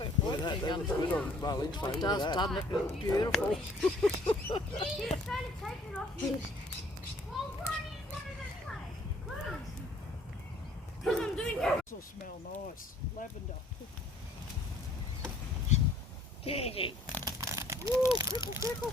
it Look at that, that looks good on Marlene's face. It does, doesn't it? It looks beautiful. He's trying to take it off me. Well, why do you want it anyway? Because I'm doing it. This will smell nice. Lavender. Woo, crickle, crickle.